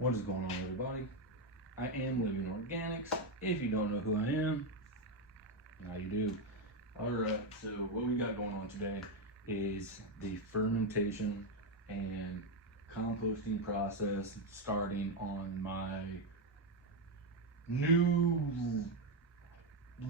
What is going on, everybody? I am Living Organics. If you don't know who I am, now you do. Alright, so what we got going on today is the fermentation and composting process starting on my new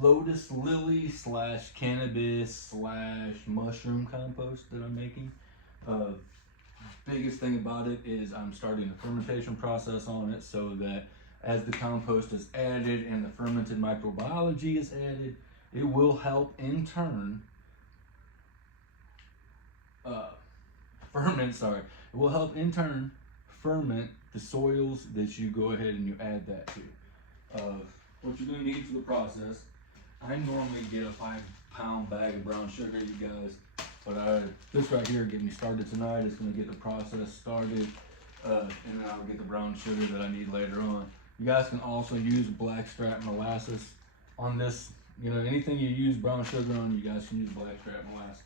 lotus lily slash cannabis slash mushroom compost that I'm making. Biggest thing about it is I'm starting the fermentation process on it so that as the compost is added and the fermented microbiology is added, it will help in turn it will help in turn ferment the soils that you go ahead and you add that to. What you're going to need for the process, I normally get a 5-pound bag of brown sugar, you guys, but this right here get me started tonight. It's going to get the process started, and then I'll get the brown sugar that I need later on. You guys can also use blackstrap molasses on this. You know, anything you use brown sugar on, you guys can use blackstrap molasses.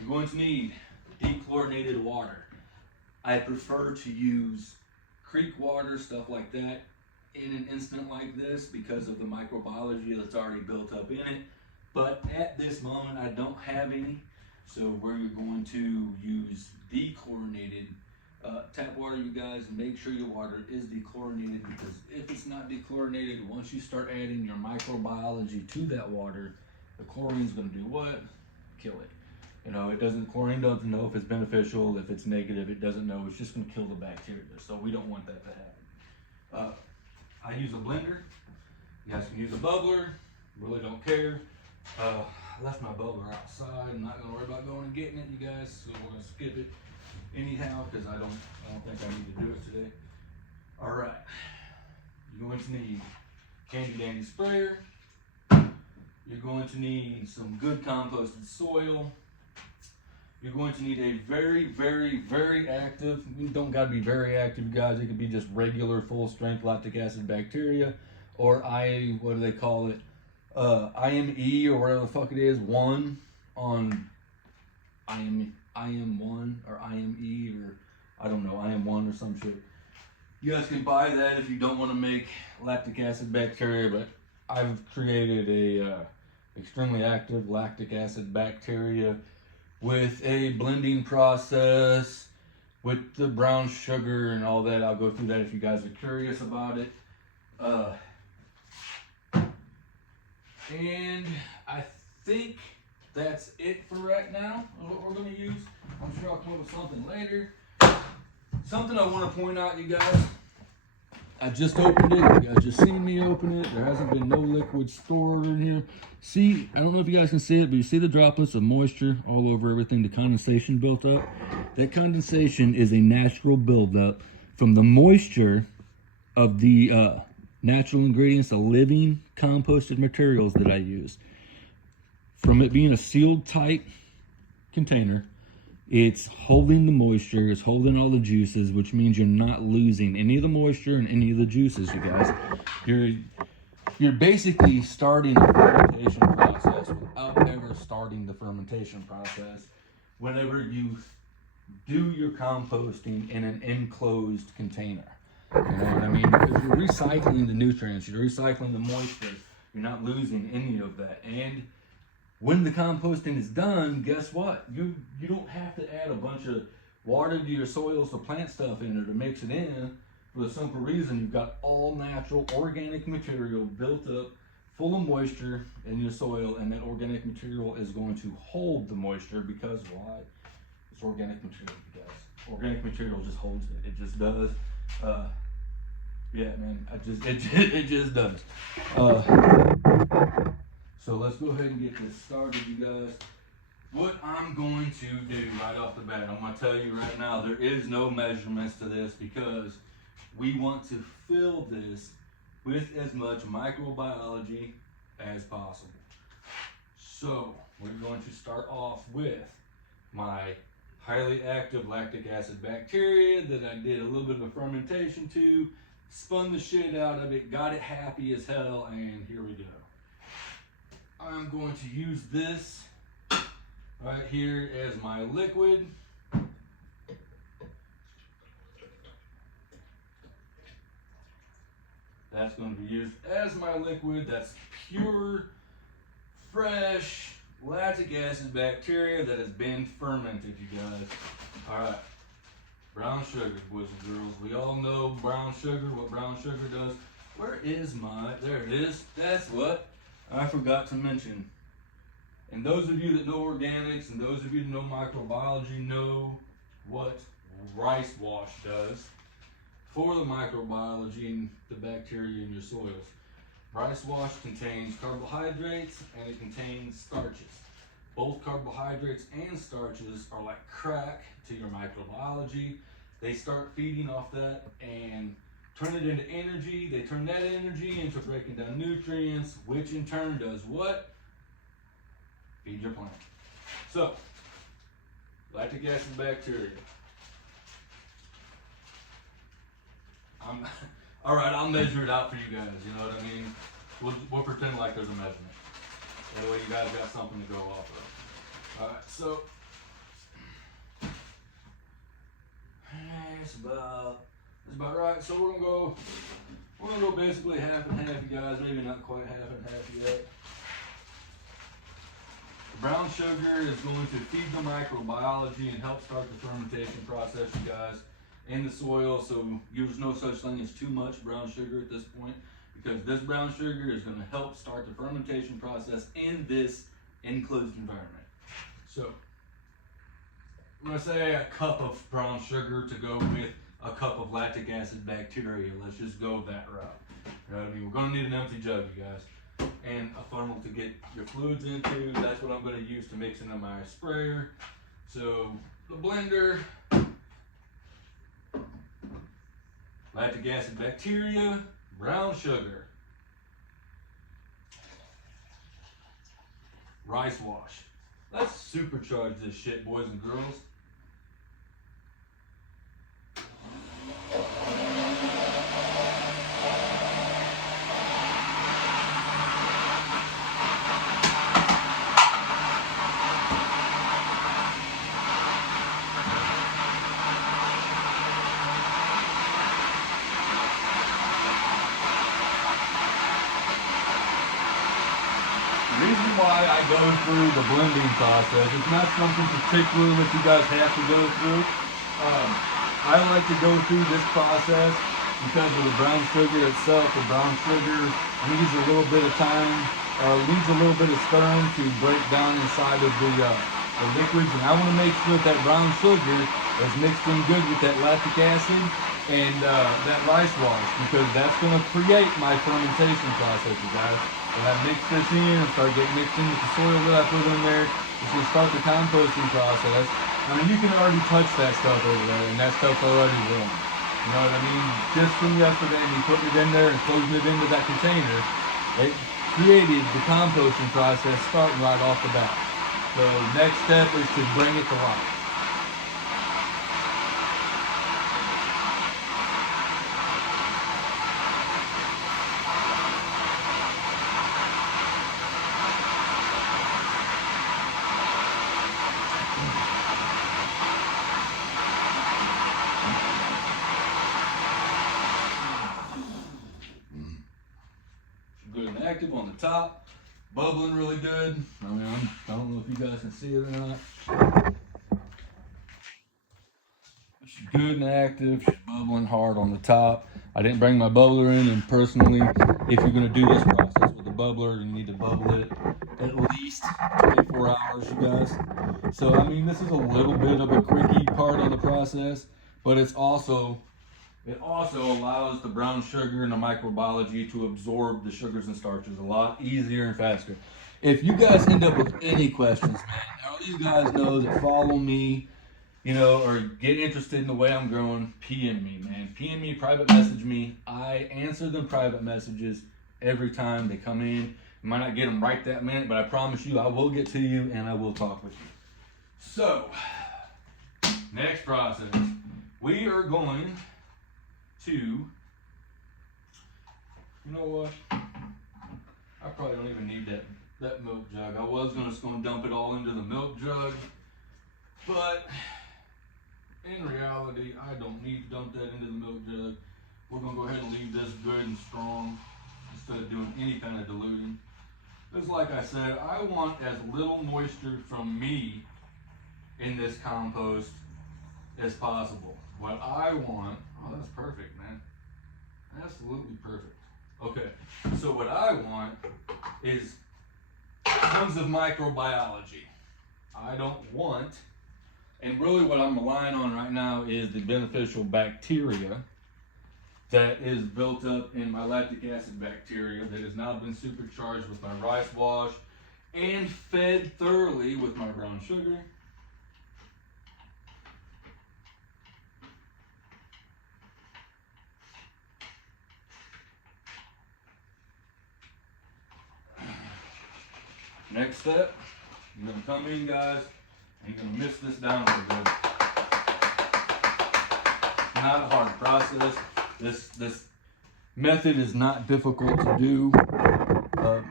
You're going to need dechlorinated water. I prefer to use creek water, stuff like that, in an instant like this because of the microbiology that's already built up in it. But at this moment, I don't have any, so we're going to use dechlorinated tap water, you guys. Make sure your water is dechlorinated, because if it's not dechlorinated, once you start adding your microbiology to that water, the chlorine's going to do what? Kill it. You know, chlorine doesn't know if it's beneficial, if it's negative, it doesn't know. It's just going to kill the bacteria, so we don't want that to happen. I use a blender. You guys can use a bubbler. Really don't care. I left my bubbler outside. I'm not going to worry about going and getting it, you guys, so we're going to skip it anyhow because I don't think I need to do it today. All right. You're going to need handy dandy sprayer. You're going to need some good composted soil. You're going to need a very, very, very active, you don't got to be very active, guys. It could be just regular full strength lactic acid bacteria, or what do they call it? IME or whatever the fuck it is, one on IM1 or IME, or I don't know, IM1 or some shit. You guys can buy that if you don't want to make lactic acid bacteria, but I've created a extremely active lactic acid bacteria with a blending process with the brown sugar and all that. I'll go through that if you guys are curious about it. And I think that's it for right now, what we're going to use. I'm sure I'll come up with something later. Something I want to point out, you guys. I just opened it. You guys just seen me open it. There hasn't been no liquid stored in here. See, I don't know if you guys can see it, but you see the droplets of moisture all over everything, the condensation built up. That condensation is a natural buildup from the moisture of the natural ingredients, the living composted materials that I use. From it being a sealed tight container, it's holding the moisture, it's holding all the juices, which means you're not losing any of the moisture and any of the juices, you guys. You're basically starting the fermentation process without ever starting the fermentation process whenever you do your composting in an enclosed container. You know what I mean? Because you're recycling the nutrients, you're recycling the moisture, you're not losing any of that. And when the composting is done, guess what? You don't have to add a bunch of water to your soils to plant stuff in or to mix it in. For the simple reason, you've got all natural organic material built up, full of moisture in your soil, and that organic material is going to hold the moisture because why? It's organic material, you guys. Organic material just holds it. It just does. Yeah, man. It just does. So let's go ahead and get this started, you guys. What I'm going to do right off the bat, I'm going to tell you right now, there is no measurements to this because we want to fill this with as much microbiology as possible. So we're going to start off with my highly active lactic acid bacteria that I did a little bit of a fermentation to, spun the shit out of it, got it happy as hell, and here we go. I'm going to use this right here as my liquid. That's going to be used as my liquid. That's pure, fresh lactic acid bacteria that has been fermented, you guys. All right, brown sugar, boys and girls. We all know brown sugar, what brown sugar does. Where is my, there it is. That's what I forgot to mention. And those of you that know organics and those of you that know microbiology know what rice wash does for the microbiology and the bacteria in your soils. Rice wash contains carbohydrates and it contains starches. Both carbohydrates and starches are like crack to your microbiology. They start feeding off that and turn it into energy. They turn that energy into breaking down nutrients, which in turn does what? Feed your plant. So, lactic acid bacteria. All right, I'll measure it out for you guys, you know what I mean? We'll pretend like there's a measurement. That way you guys got something to go off of. All right, so it's about right. So we're gonna go basically half and half, you guys. Maybe not quite half and half yet. The brown sugar is going to feed the microbiology and help start the fermentation process, you guys, in the soil. So there's no such thing as too much brown sugar at this point, because this brown sugar is going to help start the fermentation process in this enclosed environment. So I'm going to say a cup of brown sugar to go with a cup of lactic acid bacteria. Let's just go that route. You know what I mean? We're going to need an empty jug, you guys, and a funnel to get your fluids into. That's what I'm going to use to mix into my sprayer. So the blender, lactic acid bacteria, brown sugar, rice wash. Let's supercharge this shit, boys and girls. The reason why I go through the blending process, it's not something particular that you guys have to go through. I like to go through this process because of the brown sugar itself. The brown sugar needs a little bit of time, needs a little bit of stirring to break down inside of the liquids. And I want to make sure that brown sugar is mixed in good with that lactic acid and that rice wash, because that's going to create my fermentation process, you guys. When I mix this in and start getting mixed in with the soil that I put in there, it's going to start the composting process. I mean, you can already touch that stuff over there, and that stuff's already warm. You know what I mean? Just from yesterday, me putting it in there and closing it into that container, it created the composting process starting right off the bat. So next step is to bring it to life. Good and active on the top, bubbling really good. I mean, I don't know if you guys can see it or not. She's good and active. She's bubbling hard on the top. I didn't bring my bubbler in, and personally, if you're going to do this process with a bubbler, you need to bubble it at least 24 hours, you guys. So, I mean, this is a little bit of a quickie part on the process, but it also allows the brown sugar and the microbiology to absorb the sugars and starches a lot easier and faster. If you guys end up with any questions, man, all you guys know that follow me, you know, or get interested in the way I'm growing, PM me, man. PM me, private message me. I answer them private messages every time they come in. You might not get them right that minute, but I promise you I will get to you and I will talk with you. So, next process. We are going to, you know what? I probably don't even need that milk jug. I was just going to dump it all into the milk jug, but in reality, I don't need to dump that into the milk jug we're gonna go ahead and leave this good and strong instead of doing any kind of diluting. Just like I said, I want as little moisture from me in this compost as possible. What I want, oh, that's perfect, man. Absolutely perfect. Okay, so what I want is tons of microbiology. I don't want, and really what I'm relying on right now is the beneficial bacteria that is built up in my lactic acid bacteria that has now been supercharged with my rice wash and fed thoroughly with my brown sugar. Next step, you're gonna come in, guys, and you're gonna mix this down a little bit. Not a hard process. This method is not difficult to do. A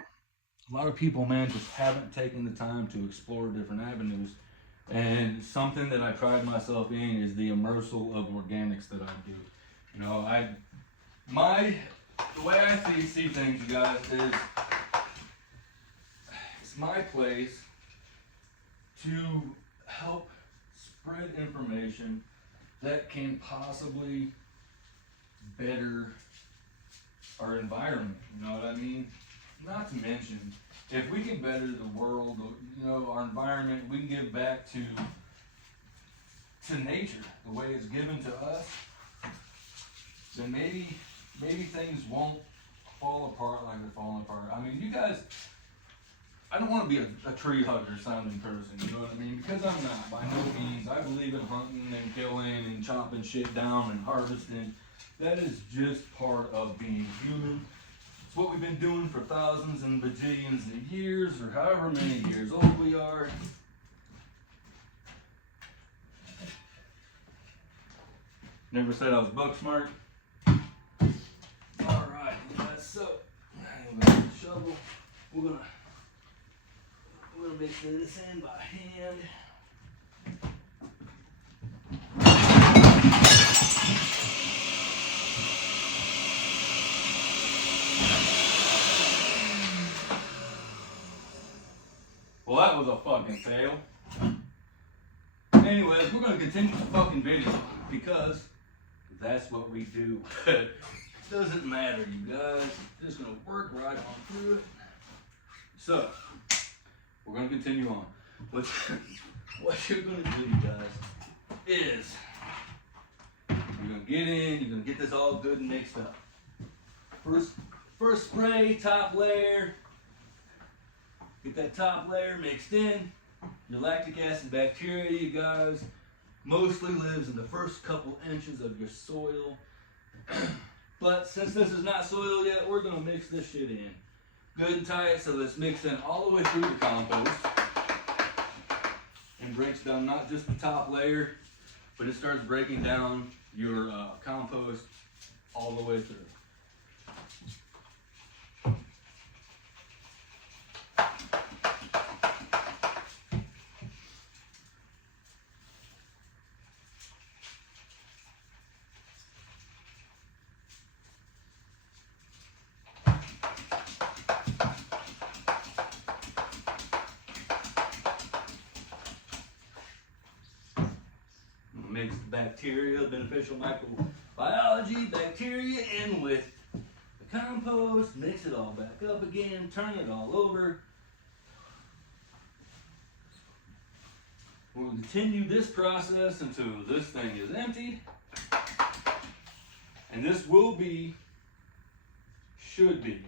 lot of people, man, just haven't taken the time to explore different avenues. And something that I pride myself in is the immersal of organics that I do. You know, the way I see things, you guys, is it's my place to help spread information that can possibly better our environment. You know what I mean? Not to mention, if we can better the world, you know, our environment, we can give back to nature the way it's given to us, then maybe things won't fall apart like they're falling apart. I mean, you guys, I don't want to be a tree hugger sounding person, you know what I mean? Because I'm not, by no means. I believe in hunting and killing and chopping shit down and harvesting. That is just part of being human. It's what we've been doing for thousands and bajillions of years, or however many years old we are. Never said I was book smart. Alright, guys, so I'm gonna get the shovel. We're gonna mix this in by hand. Well, that was a fucking fail. Anyways, we're gonna continue the fucking video because that's what we do. It doesn't matter, you guys. Just gonna work right on through it. So, we're gonna continue on. What you're gonna do, you guys, is you're gonna get in, you're gonna get this all good and mixed up. First spray, top layer. Get that top layer mixed in. Your lactic acid bacteria, you guys, mostly lives in the first couple inches of your soil. But since this is not soil yet, we're gonna mix this shit in. Good and tight, so it's mixed in all the way through the compost. And breaks down not just the top layer, but it starts breaking down your compost all the way through. Mix the bacteria, beneficial microbiology, bacteria in with the compost, mix it all back up again, turn it all over. We'll continue this process until this thing is emptied. And this will be, should be,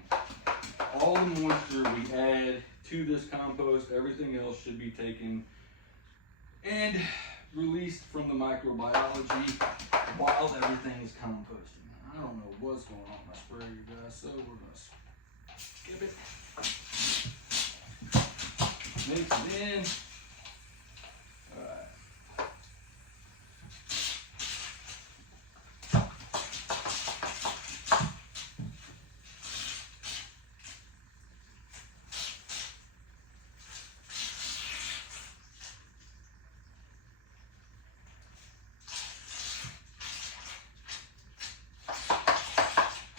all the moisture we add to this compost, everything else should be taken and released from the microbiology while everything is composting. I don't know what's going on with my sprayer, you guys, so we're going to skip it. Mix it in. Alright.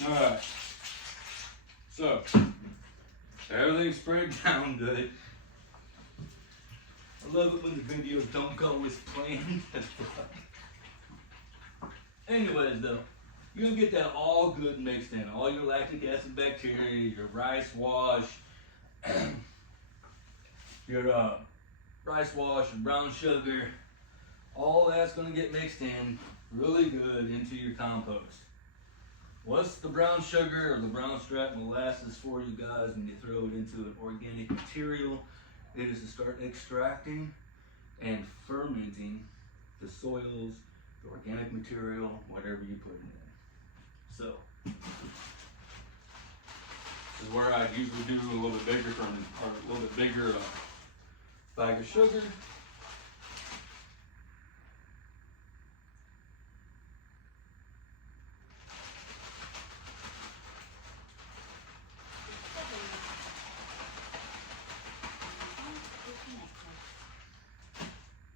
Alright, so everything's sprayed down good. I love it when the videos don't go as planned. Anyways though, you're gonna get that all good mixed in. All your lactic acid bacteria, your rice wash, your rice wash and brown sugar, all that's gonna get mixed in really good into your compost. What's the brown sugar or the brown strap molasses for, you guys, when you throw it into an organic material? It is to start extracting and fermenting the soils, the organic material, whatever you put in it. So, this is where I usually do a little bit bigger bag of sugar.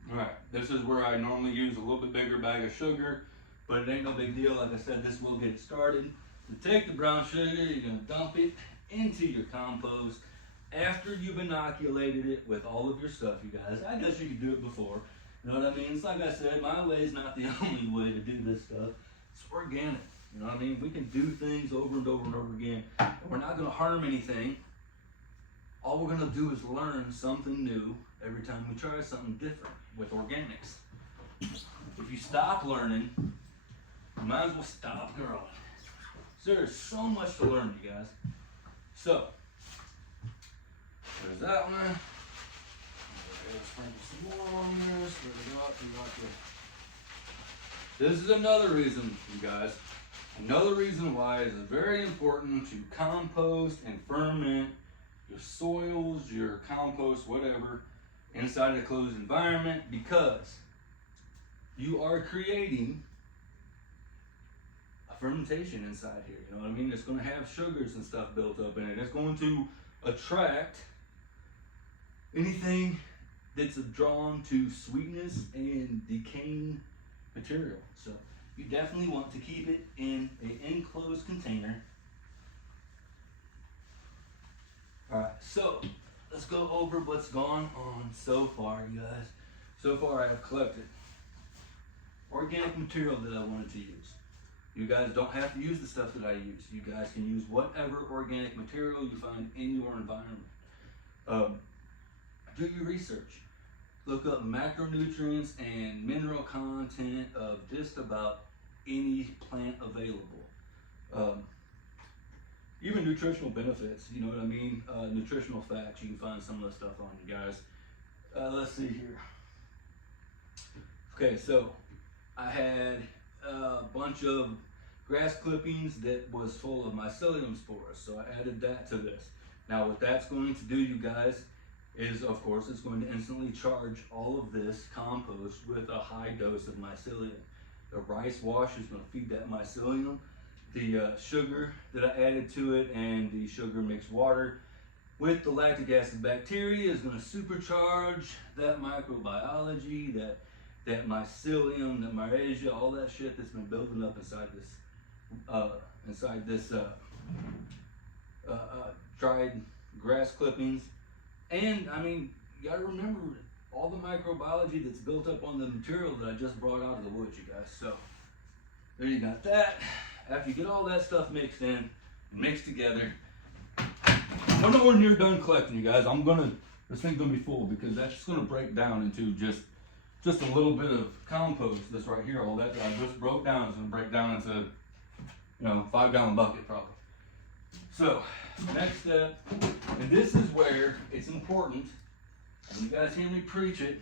Alright, this is where I normally use a little bit bigger bag of sugar, but it ain't no big deal. Like I said, this will get it started. To take the brown sugar, you're going to dump it into your compost after you've inoculated it with all of your stuff, you guys. I guess you could do it before. You know what I mean? It's like I said, my way is not the only way to do this stuff. It's organic. You know what I mean? We can do things over and over and over again. And we're not going to harm anything. All we're going to do is learn something new every time we try something different with organics. If you stop learning, you might as well stop growing. So there's so much to learn, you guys. So, there's that one. Sprinkle some more on there. Spread it out. This is another reason, you guys. Another reason why it is very important to compost and ferment your soils, your compost, whatever, inside a closed environment, because you are creating a fermentation inside here. You know what I mean? It's going to have sugars and stuff built up in it. It's going to attract anything that's drawn to sweetness and decaying material. So you definitely want to keep it in an enclosed container. Alright, so let's go over what's gone on so far, you guys. So far I have collected organic material that I wanted to use. You guys don't have to use the stuff that I use. You guys can use whatever organic material you find in your environment. Do your research. Look up macronutrients and mineral content of just about any plant available. Even nutritional benefits, you know what I mean? Nutritional facts, you can find some of the stuff on, you guys. Let's see here. Okay, so I had a bunch of grass clippings that was full of mycelium spores, so I added that to this. Now what that's going to do, you guys, is of course it's going to instantly charge all of this compost with a high dose of mycelium. The rice wash is going to feed that mycelium. The sugar that I added to it and the sugar mixed water with the lactic acid bacteria is going to supercharge that microbiology, that mycelium, that myresia, all that shit that's been building up inside this dried grass clippings. And I mean, you gotta remember all the microbiology that's built up on the material that I just brought out of the woods, you guys. So there you got that. After you get all that stuff mixed in and mixed together, when we're near done collecting, you guys, this thing's gonna be full because that's just gonna break down into just a little bit of compost. This right here, all that I just broke down is gonna break down into, 5-gallon bucket probably. So next step, and this is where it's important, and you guys hear me preach it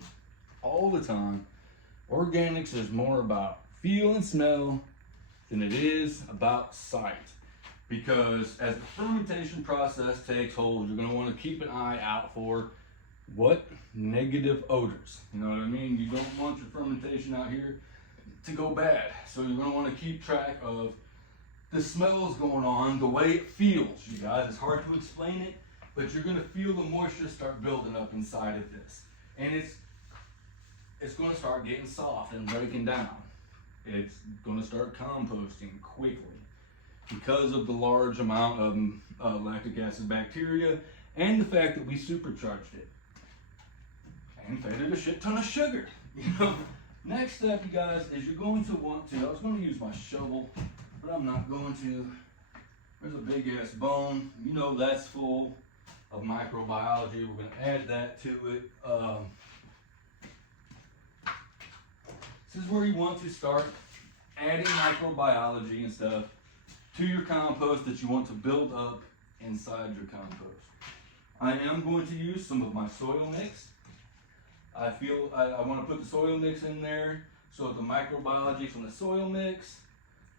all the time, organics is more about feel and smell than it is about sight. Because as the fermentation process takes hold, you're going to want to keep an eye out for what? Negative odors. You know what I mean? You don't want your fermentation out here to go bad. So you're going to want to keep track of the smells going on, the way it feels, you guys. It's hard to explain it, but you're going to feel the moisture start building up inside of this. And it's going to start getting soft and breaking down. It's going to start composting quickly. because of the large amount of lactic acid bacteria and the fact that we supercharged it and fed it a shit ton of sugar. You know. Next step, you guys, is you're going to want to, I was going to use my shovel, but I'm not going to. There's a big ass bone. You know that's full of microbiology. We're going to add that to it. This is where you want to start adding microbiology and stuff to your compost that you want to build up inside your compost. I am going to use some of my soil mix. I feel I want to put the soil mix in there so the microbiology from the soil mix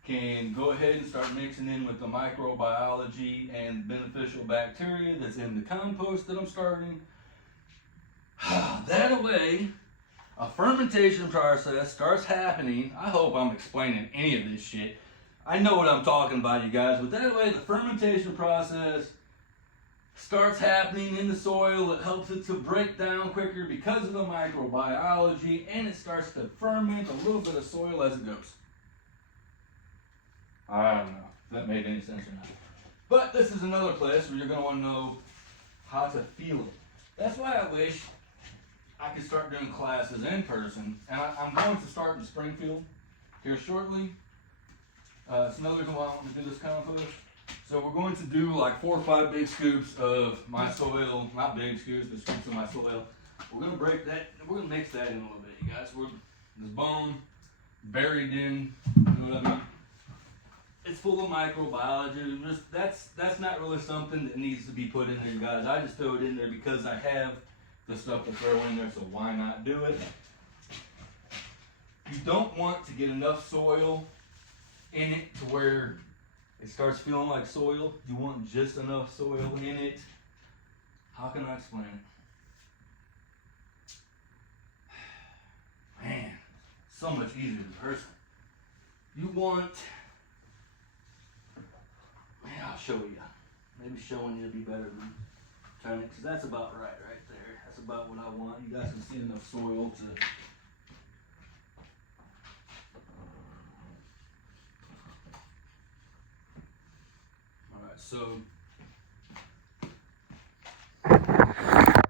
can go ahead and start mixing in with the microbiology and beneficial bacteria that's in the compost that I'm starting. That way, a fermentation process starts happening. I hope I'm explaining any of this shit. I know what I'm talking about, you guys, but that way the fermentation process starts happening in the soil. It helps it to break down quicker because of the microbiology, and it starts to ferment a little bit of soil as it goes. I don't know if that made any sense or not. But this is another place where you're going to want to know how to feel it. That's why I wish I could start doing classes in person. And I'm going to start in Springfield here shortly. It's another reason why I want to do this compost. So we're going to do like 4 or 5 big scoops of my soil, not big scoops, but scoops of my soil. We're going to break that, we're going to mix that in a little bit, you guys. This bone buried in, you know what I mean? It's full of microbiology. That's not really something that needs to be put in there, you guys. I just throw it in there because I have the stuff to throw in there, so why not do it? You don't want to get enough soil in it to where it starts feeling like soil. You want just enough soil in it. How can I explain it? Man, so much easier in person. You want, man, I'll show you. Maybe showing you would be better than trying to, because that's about right there. That's about what I want. You guys can see enough soil to, so